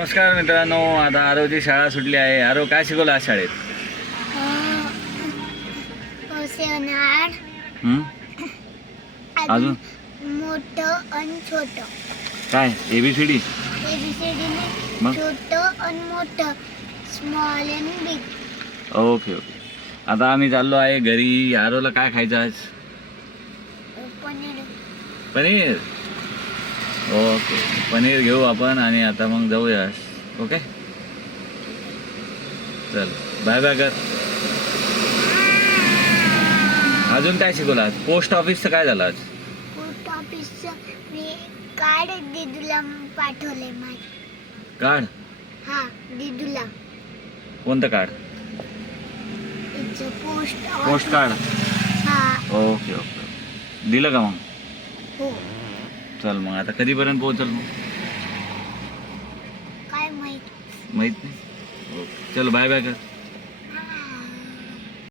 नमस्कार मित्रांनो, आता आरवची शाळा सुटली आहे. आरव, काय शिकवलं आज शाळेत? अजून मोठं आणि छोटं. काय ABCD? ABCD मग? छोटं आणि मोठं, small and big. Okay okay. आता आम्ही चाललो आहे घरी. आरवला काय खायचं आज? पनीर. पनीर. ओके, पनीर घेऊ आपण आणि आता मग जाऊया. ओके, चल बाय बाय कर. अजून काय शिकवलं आज? पोस्ट ऑफिसचं काय झालं आज? पोस्ट ऑफिसचं मी कार्ड दिदूला पाठवले माझे. कार्ड? हा, दिदूला. कोणतं कार्ड? Post card. हा. ओके ओके, दिलं का मग? हो. चल मग आता कधीपर्यंत पोहोचल मग? काय माहित. माहित नाही. ओके, चल बाय बाय कर.